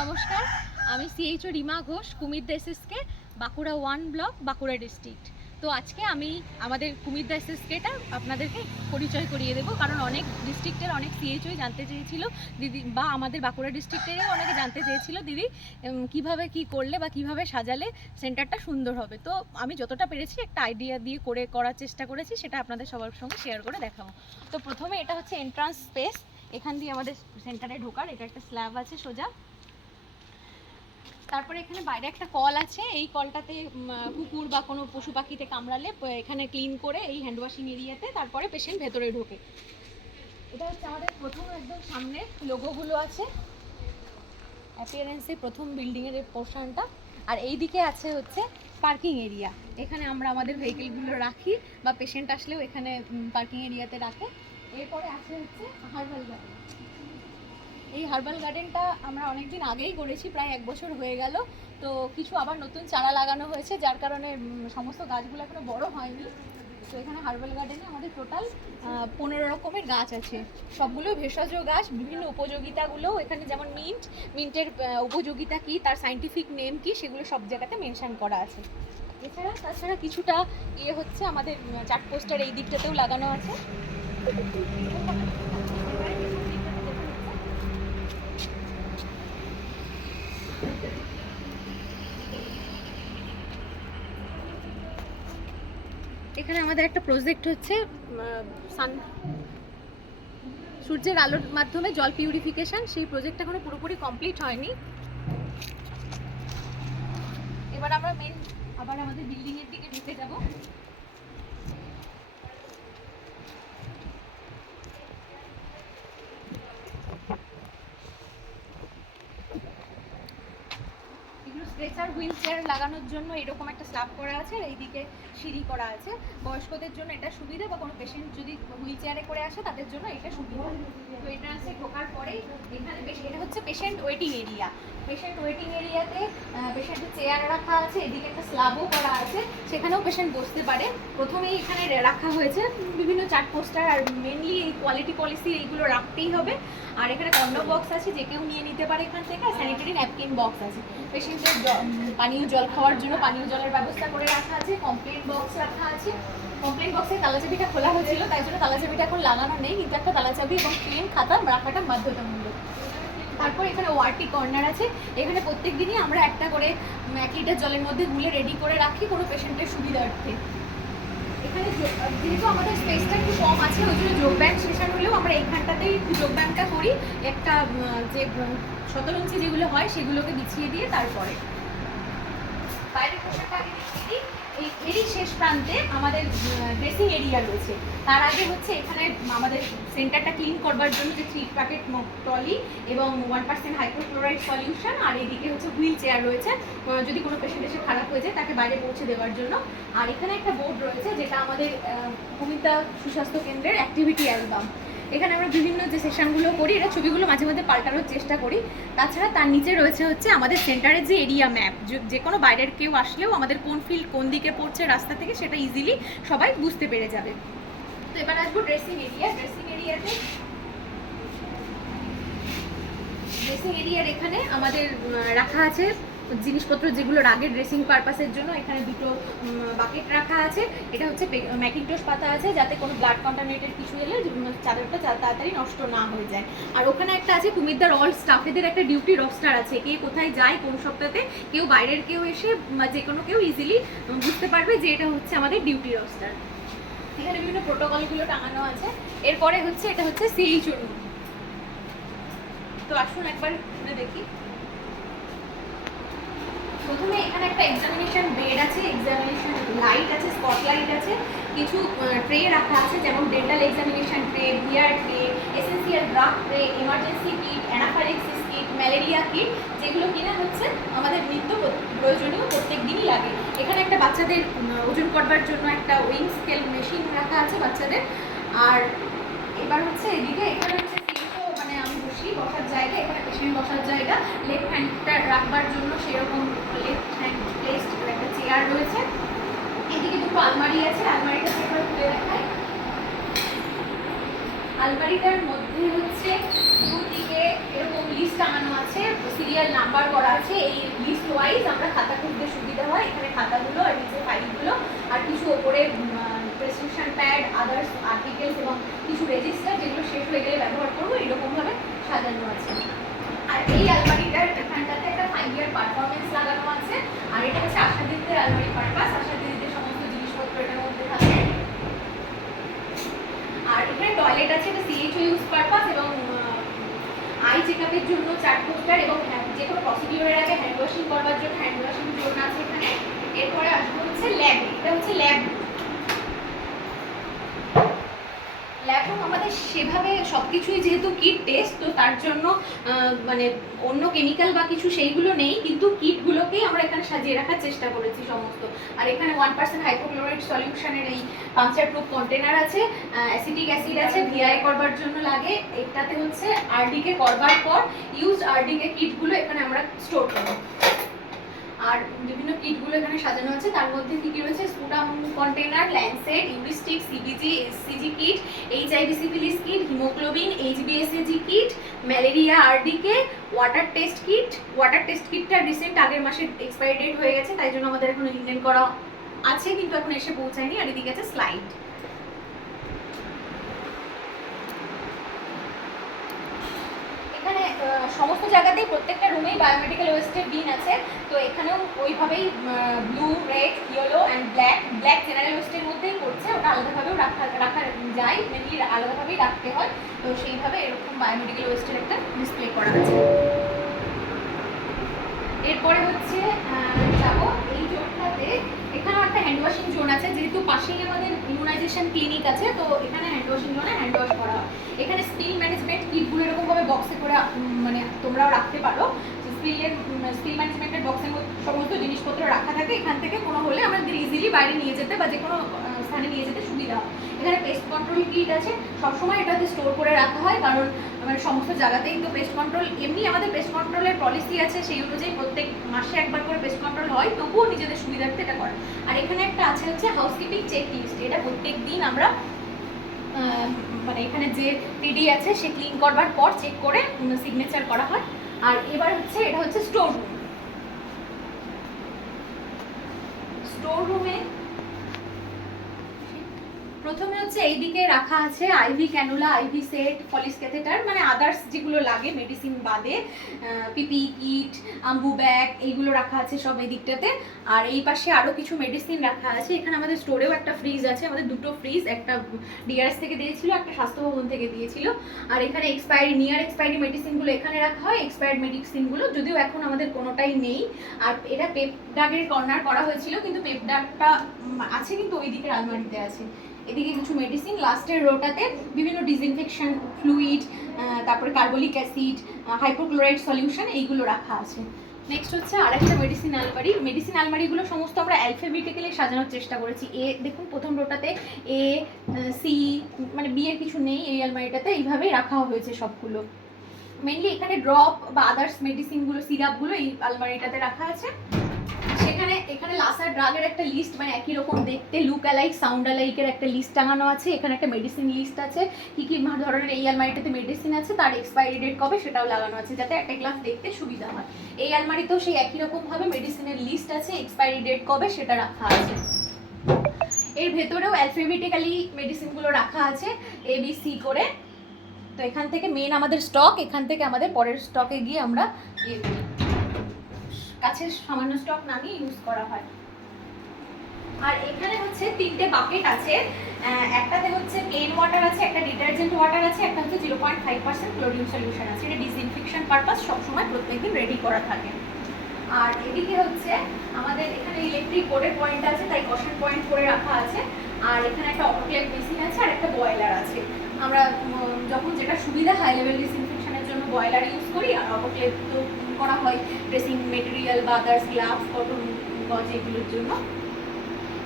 নমস্কার, আমি CHO Rima Ghosh, Kumirda SSK, Bankura 1 block, Bankura district. তো আজকে আমি আমাদের কুমিরদা এসএসকেটা আপনাদেরকে পরিচয় করিয়ে দেবো, কারণ অনেক ডিস্ট্রিক্টের অনেক সিএইচওই জানতে চেয়েছিল দিদি, বা আমাদের বাঁকুড়া ডিস্ট্রিক্টেরও অনেকে জানতে চেয়েছিল দিদি কিভাবে কি করলে বা কিভাবে সাজালে সেন্টারটা সুন্দর হবে। তো আমি যতটা পেরেছি একটা আইডিয়া দিয়ে করার চেষ্টা করেছি, সেটা আপনাদের সবার সঙ্গে শেয়ার করে দেখাবো। তো প্রথমে এটা হচ্ছে এন্ট্রান্স স্পেস। এখান দিয়ে আমাদের সেন্টারে ঢোকার এটা একটা স্ল্যাব আছে সোজা। তারপরে এখানে বাইরে একটা কল আছে, এই কলটাতে কুকুর বা কোনো পশু পাখিতে কামড়ালে এখানে ক্লিন করে এই হ্যান্ড ওয়াশিং এরিয়াতে তারপরে পেশেন্ট ভেতরে ঢোকে। এটা হচ্ছে আমাদের প্রথম একদম সামনে লোগোগুলো আছে, অ্যাপিয়ারেন্সে প্রথম বিল্ডিংয়ের এই পোর্শনটা। আর এই দিকে আছে হচ্ছে পার্কিং এরিয়া, এখানে আমরা আমাদের ভেহিকেলগুলো রাখি বা পেশেন্ট আসলেও এখানে পার্কিং এরিয়াতে রাখে। এরপরে আছে হচ্ছে হার্বাল গার্ডেন। এই হার্বাল গার্ডেনটা আমরা অনেক দিন আগেই করেছি, প্রায় 1 বছর হয়ে গেল। তো কিছু আবার নতুন চারা লাগানো হয়েছে, যার কারণে সমস্ত গাছগুলো এখনো বড় হয়নি। তো এখানে হার্বাল গার্ডেনে আমাদের টোটাল 15 রকমের গাছ আছে, সবগুলো ভেষজ গাছ। বিভিন্ন উপযোগিতাগুলো এখানে, যেমন মিন্টের উপযোগিতা কী, তার সায়েন্টিফিক নেম কী, সেগুলো সব জায়গাতে মেনশন করা আছে। তাছাড়া কিছুটা হচ্ছে আমাদের চার্ট পোস্টার এই দিকটাতেও লাগানো আছে। এখানে আমাদের একটা প্রজেক্ট হচ্ছে সূর্যের আলোর মাধ্যমে জল পিউরিফিকেশন, সেই প্রজেক্টটা এখনো পুরোপুরি কমপ্লিট হয়নি। এবার আমরা আবার আমাদের বিল্ডিং এর দিকে ঢুকে যাব। স্ট্রেচার হুইল চেয়ার লাগানোর জন্য এরকম একটা স্ল্যাব করা আছে, আর এইদিকে সিঁড়ি করা আছে। বয়স্কদের জন্য এটা সুবিধা, বা কোনো পেশেন্ট যদি হুইল চেয়ারে করে আসে তাদের জন্য এটা সুবিধা। তো এটা আছে ঢোকার পরেই এখানে এটা হচ্ছে patient waiting area. Patient waiting এরিয়াতে পেশেন্টের চেয়ার রাখা আছে, এদিকে একটা স্ল্যাবও করা আছে, সেখানেও পেশেন্ট বসতে পারে। প্রথমেই এখানে রাখা হয়েছে বিভিন্ন চার্ট পোস্টার, আর মেনলি এই কোয়ালিটি পলিসি এইগুলো রাখতেই হবে। আর এখানে কন্ডম বক্স আছে, যে কেউ নিয়ে নিতে পারে এখান থেকে। স্যানিটারি ন্যাপকিন বক্স আছে, পেশেন্টের পানীয় জল খাওয়ার জন্য পানীয় জলের ব্যবস্থা করে রাখা আছে। কমপ্লেন বক্স রাখা আছে, কমপ্লেন বক্সের তালাচাবিটা খোলা হয়েছিল, তাই জন্য তালাচাবিটা এখন লাগানো নেই, কিন্তু একটা তালাচাবি এবং পেন খাতা রাখাটা বাধ্যতামূলক। তারপর এখানে ওয়ার্টি কর্নার আছে, এখানে প্রত্যেক দিনই আমরা একটা করে 1 লিটার জলের মধ্যে গুলে রেডি করে রাখি কোনো পেশেন্টের সুবিধার্থে। এখানে যেহেতু আমাদের স্পেসটা একটু কম আছে, ওই জন্য যোগব্যায়াম সেশন হলেও আমরা এইখানটাতেই যোগব্যায়ামটা করি। একটা যে শতরঞ্চি যেগুলো হয় সেগুলোকে বিছিয়ে দিয়ে তারপরে বাইরের পোশাকটা আগে দেখিয়ে দিই। এরই শেষ প্রান্তে আমাদের ড্রেসিং এরিয়া রয়েছে। তার আগে হচ্ছে এখানে আমাদের সেন্টারটা ক্লিন করবার জন্য যে 3 প্যাকেট ট্রলি এবং 1% হাইড্রোক্লোরাইড সলিউশন, আর এদিকে হচ্ছে হুইল চেয়ার রয়েছে, যদি কোনো পেশেন্ট এসে খারাপ হয়ে যায় তাকে বাইরে পৌঁছে দেওয়ার জন্য। আর এখানে একটা বোর্ড রয়েছে, যেটা আমাদের কুমিরদা সুস্বাস্থ্য কেন্দ্রের অ্যাক্টিভিটি অ্যালবাম। এখানে আমরা বিভিন্ন যে সেশনগুলো করি, এটা ছবিগুলো মাঝে মাঝে পাল্টানোর চেষ্টা করি। তাছাড়া তার নিচে রয়েছে হচ্ছে আমাদের সেন্টারের যে এরিয়া ম্যাপ, যে কোনো বাইরের কেউ আসলেও আমাদের কোন ফিল্ড কোন দিকে পড়ছে রাস্তা থেকে, সেটা ইজিলি সবাই বুঝতে পেরে যাবে। তো এবার আসবো ড্রেসিং এরিয়ার এখানে আমাদের রাখা আছে জিনিসপত্র, যেগুলো আগে ড্রেসিং পারপাসের জন্য। এখানে 2টো বাকেট রাখা আছে, এটা হচ্ছে ম্যাকিংটোশ পাতা আছে, যাতে কোনো ব্লাড কন্টামিনেটেড কিছু এলে চাদরটা তাড়াতাড়ি নষ্ট না হয়ে যায়। আর ওখানে একটা আছে কুমিরদার অল স্টাফেদের একটা ডিউটি রোস্টার আছে, কে কোথায় যায় কোন সপ্তাহে, কেউ বাইরের কেউ এসে যে কোনো কেউ ইজিলি বুঝতে পারবে যে এটা হচ্ছে আমাদের ডিউটি রোস্টার। এখানে বিভিন্ন প্রোটোকলগুলো টাঙানো আছে। এরপরে হচ্ছে এটা হচ্ছে সিএইচও রুম। তো আসুন একবার দেখি। প্রথমে এখানে একটা এক্সামিনেশন বেড আছে, এক্সামিনেশন লাইট আছে, স্পটলাইট আছে, কিছু ট্রে রাখা আছে, যেমন dental examination tray, VR tray, essential drug tray, emergency kit, anaphylaxis kit, malaria kit, যেগুলো কিনা হচ্ছে আমাদের নিত্য প্রয়োজনীয়, প্রত্যেক দিনই লাগে। এখানে একটা বাচ্চাদের ওজন করবার জন্য একটা ওয়িং স্কেল মেশিন রাখা আছে বাচ্চাদের। আর এবার হচ্ছে এদিকে এখানে হচ্ছে মানে আমি বসার জায়গা, এখানে পেশেন্ট বসার জায়গা, লেফট হ্যান্ডটা রাখবার জন্য সেরকম লেফট হ্যান্ড প্লেসড একটা চেয়ার রয়েছে। এদিকে 2টো আলমারি আছে, আলমারিটা সেখানে খুলে দেখায়। আলমারিটার মধ্যে হচ্ছে দুদিকে এরকম লিস্ট টাঙানো আছে, সিরিয়াল নাম্বার করা আছে, এই লিস্ট ওয়াইজ আমরা খাতা খুলতে সুবিধা হয়। এখানে খাতাগুলো আর নিচে ফাইলগুলো আর কিছু ওপরে প্রেসক্রিপশন প্যাড, আদার্স আর্টিকেলস এবং কিছু রেজিস্টার যেগুলো শেষ হয়ে গেলে ব্যবহার করবো, এরকমভাবে সাজানো আছে। আর এই আলমারিটার এখানটাতে একটা 5 ইয়ার পারফরমেন্স লাগানো আছে। আর এটা হচ্ছে আশা দিদিদের আলমারি পারপাস, আশা দিদিদের সমস্ত জিনিসপত্র এটার মধ্যে থাকে। আর এখানে টয়লেট আছে, এটা CHO ইউজ পারপাস এবং আই চেকআপের জন্য চার্ট পোস্টার এবং যে কোনো প্রসিডিওরের আগে হ্যান্ড ওয়াশিং করবার জন্য হ্যান্ড ওয়াশিং জোন আছে এখানে। এরপরে আসবে হচ্ছে ল্যাব, এটা হচ্ছে ল্যাব। ল্যাবরুম আমাদের সেভাবে সব কিছুই যেহেতু কিট টেস্ট, তো তার জন্য মানে অন্য কেমিক্যাল বা কিছু সেইগুলো নেই, কিন্তু কিটগুলোকেই আমরা এখানে সাজিয়ে রাখার চেষ্টা করেছি সমস্ত। আর এখানে 1% হাইপোক্লোরাইড সলিউশনের এই পাংচার প্রুফ কন্টেনার আছে, অ্যাসিটিক অ্যাসিড আছে ভিআই করবার জন্য লাগে। এটাতে হচ্ছে আরডিকে করবার পর ইউজড আরডিকে কিটগুলো এখানে আমরা স্টোর করব। আর বিভিন্ন কিটগুলো এখানে সাজানো আছে, তার মধ্যে কি কি রয়েছে, sputum container, lancet, uristix, CBG, SCG kit, HIV syphilis kit, haemoglobin, এইচবিএসএজি kit, malaria RDK, water test kit. Water test কিটটা রিসেন্ট আগের মাসে এক্সপায়ারি ডেট হয়ে গেছে, তাই জন্য আমাদের এখন ইন্ডিয়ান করা আছে, কিন্তু এখন এসে পৌঁছায়নি। আর এদিকে আছে স্লাইড। এখানে সমস্ত জায়গাতেই প্রত্যেকটা রুমেই বায়োমেডিক্যাল ওয়েস্টের বিন আছে, তো এখানেও ওইভাবেই blue, red, yellow and black. Black general ওয়েস্টের মধ্যেই পড়ছে, ওটা আলাদাভাবেও রাখা যায়, মেনলি আলাদাভাবেই রাখতে হয়, তো সেইভাবে এরকম বায়োমেডিক্যাল ওয়েস্টের একটা ডিসপ্লে করা আছে। এরপরে হচ্ছে যাবো এই জোনটাতে, এখানেও একটা হ্যান্ড ওয়াশিং জোন আছে, যেহেতু পাশেই আমাদের ইমিউনাইজেশন ক্লিনিক আছে, তো এখানে হ্যান্ড ওয়াশিং জোনে হ্যান্ড ওয়াশ করা হয়। এখানে স্পিল ম্যানেজমেন্ট কিটগুলো এরকমভাবে বক্সে করে মানে তোমরাও রাখতে পারো। স্পিল ম্যানেজমেন্টের বক্সের মধ্যে সমস্ত জিনিসপত্র রাখা থাকে, এখান থেকে কোনো হলে আমাদের ইজিলি বাইরে নিয়ে যেতে বা যে কোনো স্থানে নিয়ে যেতে সুবিধা হয়। এখানে পেস্ট কন্ট্রোল কিট আছে, সবসময় এটাতে স্টোর করে রাখা হয়, কারণ মানে সমস্ত জায়গাতেই তো পেস্ট কন্ট্রোল, এমনি আমাদের পেস্ট কন্ট্রোলের পলিসি আছে, সেই অনুযায়ী প্রত্যেক মাসে একবার করে পেস্ট কন্ট্রোল হয়, তবুও নিজেদের সুবিধার্থে এটা করে। আর এখানে একটা আছে হচ্ছে হাউসকিপিং চেক লিস্ট, এটা প্রত্যেক দিন আমরা মানে এখানে যে পিডি আছে সে ক্লিন করবার পর চেক করে সিগনেচার করা হয়। আর এবার হচ্ছে এটা হচ্ছে স্টোর রুম। স্টোর রুমে প্রথমে হচ্ছে এইদিকে রাখা আছে IV cannula, IV set, Foley's catheter, মানে আদার্স যেগুলো লাগে মেডিসিন বাদে, পিপি কিট, আম্বু ব্যাগ, এইগুলো রাখা আছে সব এই দিকটাতে। আর এই পাশে আরও কিছু মেডিসিন রাখা আছে। এখানে আমাদের স্টোরেও একটা ফ্রিজ আছে, আমাদের দুটো ফ্রিজ, একটা ডিআরএস থেকে দিয়েছিল, একটা স্বাস্থ্য ভবন থেকে দিয়েছিল। আর এখানে নিয়ার এক্সপায়ারি মেডিসিনগুলো এখানে রাখা হয়, এক্সপায়ার্ড মেডিসিনগুলো যদিও এখন আমাদের কোনোটাই নেই। আর এটা পেপডাগের কর্নার করা হয়েছিল, কিন্তু পেপডাগটা আছে কিন্তু ওই দিকের আলমারিতে আছে। এদিকে কিছু মেডিসিন, লাস্টের রোটাতে বিভিন্ন ডিসইনফেকশন ফ্লুইড, তারপরে কার্বলিক অ্যাসিড, হাইপোক্লোরাইড সলিউশন, এইগুলো রাখা আছে। নেক্সট হচ্ছে আরেকটা মেডিসিন আলমারি। মেডিসিন আলমারিগুলো সমস্ত আমরা অ্যালফাবেটিক্যালি সাজানোর চেষ্টা করেছি। দেখুন প্রথম রোটাতে এ, সি, মানে বি এর কিছু নেই এই আলমারিটাতে, এইভাবেই রাখা হয়েছে সবগুলো। মেনলি এখানে ড্রপ বা আদার্স মেডিসিনগুলো, সিরাপগুলো এই আলমারিটাতে রাখা আছে। এখানে লাসার ড্রাগের একটা লিস্ট, মানে একই রকম দেখতে, লুক অ্যালাইক, সাউন্ড অ্যালাইকের একটা লিস্ট টাঙানো আছে। এখানে একটা মেডিসিন লিস্ট আছে, কি কি ধরনের এই আলমারিটাতে মেডিসিন আছে, তার এক্সপায়ারি ডেট কবে সেটাও লাগানো আছে, যাতে একটা গ্লাস দেখতে সুবিধা হয়। এই আলমারিতেও সেই একই রকমভাবে মেডিসিনের লিস্ট আছে, এক্সপায়ারি ডেট কবে সেটা রাখা আছে। এর ভেতরেও অ্যালফাবেটিক্যালি মেডিসিনগুলো রাখা আছে ABC করে। তো এখান থেকে মেন আমাদের স্টক, এখান থেকে আমাদের পরের স্টকে গিয়ে আমরা কাছে সামান্য স্টক নামিয়ে ইউজ করা হয়। আর এখানে হচ্ছে 3টে বাকেট আছে, একটাতে হচ্ছে প্লেন ওয়াটার আছে, একটা ডিটারজেন্ট ওয়াটার আছে, একটা হচ্ছে 0.5% ক্লোরিন সলিউশন আছে। এটা ডিসইনফেকশন পারপাস সবসময় প্রত্যেকদিন রেডি করা থাকে। আর এদিকে হচ্ছে আমাদের এখানে ইলেকট্রিক বোর্ডের পয়েন্ট আছে, তাই কশন পয়েন্ট করে রাখা আছে। আর এখানে একটা অটোক্লেভ মেশিন আছে আর একটা বয়লার আছে। আমরা যখন যেটা সুবিধা হাই লেভেল ডিসইনফেকশনের জন্য বয়লার ইউজ করি, আর অটোক্লেভ তো করা হয় ড্রেসিং মেটেরিয়াল বা আদার্স গ্লাভস, কটন গজ এগুলোর জন্য।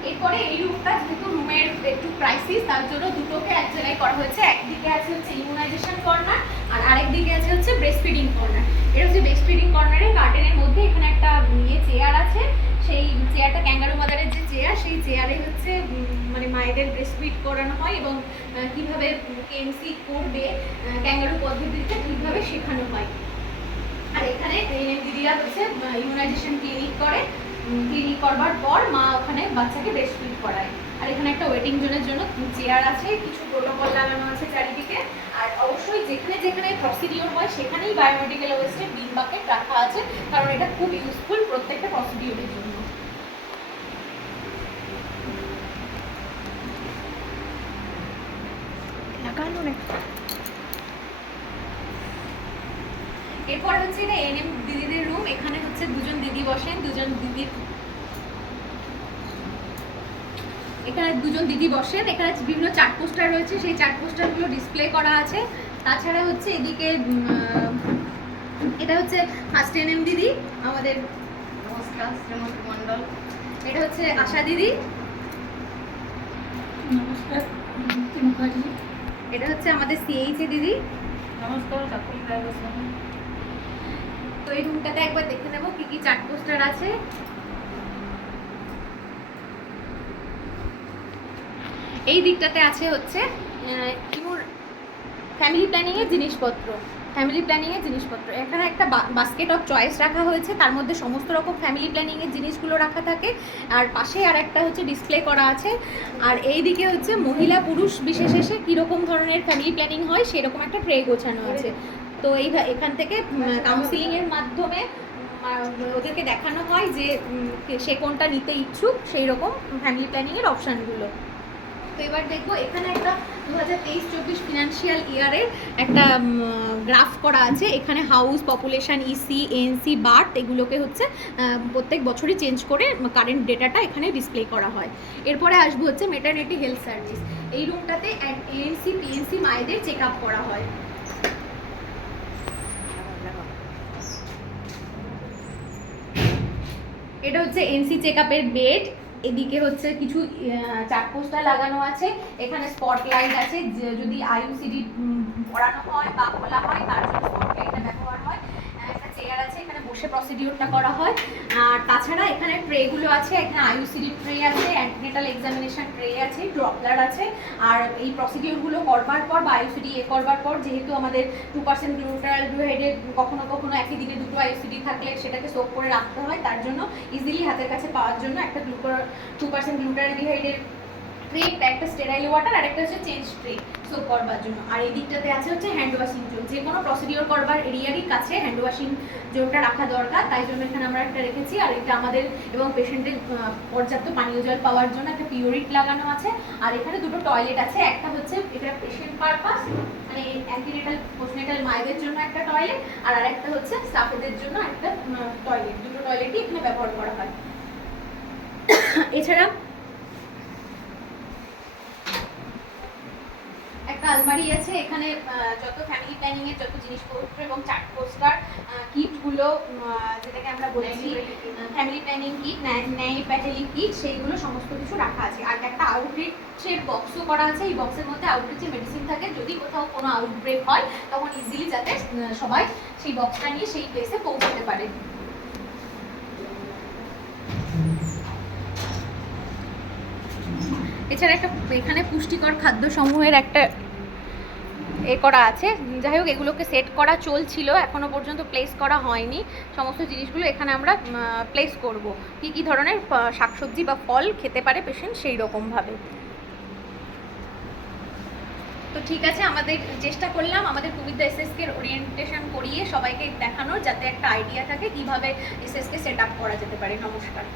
এরপরে এই রুমটা যেহেতু রুমের একটু ক্রাইসিস, তার জন্য দুটোকে এক জায়গায় করা হয়েছে। একদিকে আছে হচ্ছে ইমিউনাইজেশন কর্নার আর আরেকদিকে আছে হচ্ছে ব্রেস্ট ফিডিং কর্নার। এটা হচ্ছে ব্রেস্ট ফিডিং কর্নারে গার্ডেনের মধ্যে এখানে একটা চেয়ার আছে, সেই চেয়ারটা ক্যাঙ্গারু মাদারের যে চেয়ার, সেই চেয়ারে হচ্ছে মানে মায়েদের ব্রেস্ট ফিড করানো হয় এবং কীভাবে কেএমসি করবে ক্যাঙ্গারু পদ্ধতিতে ঠিকভাবে শেখানো হয়। আর এখানে দিদি দিদিরা হচ্ছে ইমিউনাইজেশন ক্লিনিক করে, ক্লিনিক করবার পর মা ওখানে বাচ্চাকে ব্রেস্ট ফিড করায়। আর এখানে একটা ওয়েটিং জোনের জন্য চেয়ার আছে, কিছু প্রোটোকল লাগানো আছে চারিদিকে। আর অবশ্যই যেখানে যেখানে প্রসিডিওর হয় সেখানেই বায়োমেডিক্যাল ওয়েস্টের বিন বাকেট রাখা আছে, কারণ এটা খুব ইউজফুল প্রত্যেকটা প্রসিডিওরের জন্য। এরপর হচ্ছে এটা এনএম দিদিদের রুম। এখানে হচ্ছে দুজন দিদি বসেন, এখানে দুজন দিদি বসেন। এখানে বিভিন্ন চার্ট পোস্টার রয়েছে, সেই চার্ট পোস্টারগুলো ডিসপ্লে করা আছে। তাছাড়া হচ্ছে এদিকে এটা হচ্ছে ফার্স্ট এনএম দিদি আমাদের, নমস্কার, শ্রীমতী মণ্ডল। এটা হচ্ছে আশা দিদি, নমস্কার। এটা হচ্ছে আমাদের সিএইচ দিদি, নমস্কার। তো এই রুমটাতে একবার দেখে নেবো কি কি চার্ট পোস্টার আছে। এই দিকটাতে আছে হচ্ছে ফ্যামিলি প্ল্যানিং এর জিনিসপত্র, এখানে একটা বাস্কেট অফ চয়েস রাখা হয়েছে, তার মধ্যে সমস্ত রকম ফ্যামিলি প্ল্যানিং এর জিনিসগুলো রাখা থাকে। আর পাশে আর একটা হচ্ছে ডিসপ্লে করা আছে। আর এই দিকে হচ্ছে মহিলা পুরুষ বিশেষে কীরকম ধরনের ফ্যামিলি প্ল্যানিং হয় সেরকম একটা ট্রে গোছানো আছে। তো এখান থেকে কাউন্সিলিং এর মাধ্যমে ওদেরকে দেখানো হয় যে সে কোনটা নিতে ইচ্ছুক, সেই রকম ফ্যামিলি প্ল্যানিং এর অপশানগুলো। তো এবার দেখবো এখানে একটা 2023-24 ফিনান্সিয়াল ইয়ারের একটা গ্রাফ করা আছে। এখানে house, population, EC, NC, birth এগুলোকে হচ্ছে প্রত্যেক বছরই চেঞ্জ করে কারেন্ট ডেটাটা এখানে ডিসপ্লে করা হয়। এরপরে আসবো হচ্ছে মেটারনিটি হেলথ সার্ভিস। এই রুমটাতে এএনসি, পিএনসি মায়েদের চেক আপ করা হয়। এটা হচ্ছে এনসি চেক আপের বেড। এদিকে হচ্ছে কিছু চার্ট পোস্টার লাগানো আছে, এখানে স্পটলাইট আছে, যদি আইইউসিডি পড়ানো হয় বা খোলা হয় তার জন্য স্পটলাইটটা ব্যবহার হয়। একটা চেয়ার আছে, এখানে বসে প্রসিডিওরটা করা হয়। আর তাছাড়া এখানে ট্রেগুলো আছে, এখানে আইইউসিডি ট্রে আছে, অ্যান্টিনেটাল এক্সামিনেশন ট্রে আছে, ড্রপলার আছে। আর এই প্রসিডিওরগুলো করবার পর বা আইইউসিডি করবার পর যেহেতু আমাদের 2% গ্লুটারালডিহাইডের কখনো কখনো একই দিনে দুটো আইইউসিডি থাকলে সেটাকে সোক করে রাখতে হয়, তার জন্য ইজিলি হাতের কাছে পাওয়ার জন্য একটা 2% গ্লুটারালডিহাইডের ট্রে, একটা স্টেরাইল ওয়াটার, আর একটা হচ্ছে চেঞ্জ ট্রে সোক করবার জন্য। আর এই দিকটাতে আছে হচ্ছে হ্যান্ড ওয়াশিং জোন। যে কোনো প্রসিডিওর করবার এরিয়ারই কাছে হ্যান্ড ওয়াশিং জোনটা রাখা দরকার, তাই জন্য এখানে আমরা একটা রেখেছি। আর এটা আমাদের এবং পেশেন্টের পর্যাপ্ত পানীয় জল পাওয়ার জন্য একটা পিওরিট লাগানো আছে। আর এখানে দুটো টয়লেট আছে, একটা হচ্ছে এটা পেশেন্ট পারপাস, মানে অ্যান্টিনেটাল পোস্টনেটাল মায়েদের জন্য একটা টয়লেট, আর আরেকটা হচ্ছে স্টাফেদের জন্য একটা টয়লেট। দুটো টয়লেটই এখানে ব্যবহার করা হয়। এছাড়া একটা আলমারি আছে, এখানে যত ফ্যামিলি প্ল্যানিং এর যত জিনিসপত্র এবং চার্ট পোস্টার কিটগুলো, যেটাকে আমরা বলেছি ফ্যামিলি প্ল্যানিং কিট, ন্যায় প্যাটেলি কিট, সেইগুলো সমস্ত কিছু রাখা আছে। আর একটা আউটরিচের বক্সও করা আছে। এই বক্সের মধ্যে আউটরিচের মেডিসিন থাকে, যদি কোথাও কোনো আউটব্রেক হয় তখন ইজিলি যাতে সবাই সেই বক্সটা নিয়ে সেই প্লেসে পৌঁছাতে পারে। এছাড়া একটা এখানে পুষ্টিকর খাদ্য সমূহের একটা করা আছে। যাই হোক, এগুলোকে সেট করা চলছিল, এখনো পর্যন্ত প্লেস করা হয়নি। সমস্ত জিনিসগুলো এখানে আমরা প্লেস করব, কি কি ধরনের শাকসবজি বা ফল খেতে পারে পেশেন্ট সেই রকমভাবে। তো ঠিক আছে, আমাদের চেষ্টা করলাম আমাদের কুমিদ্দা এসএসকে ওরিয়েন্টেশন করিয়ে সবাইকে দেখানোর, যাতে একটা আইডিয়া থাকে কিভাবে এসএসকে সেট আপ করা যেতে পারে। নমস্কার।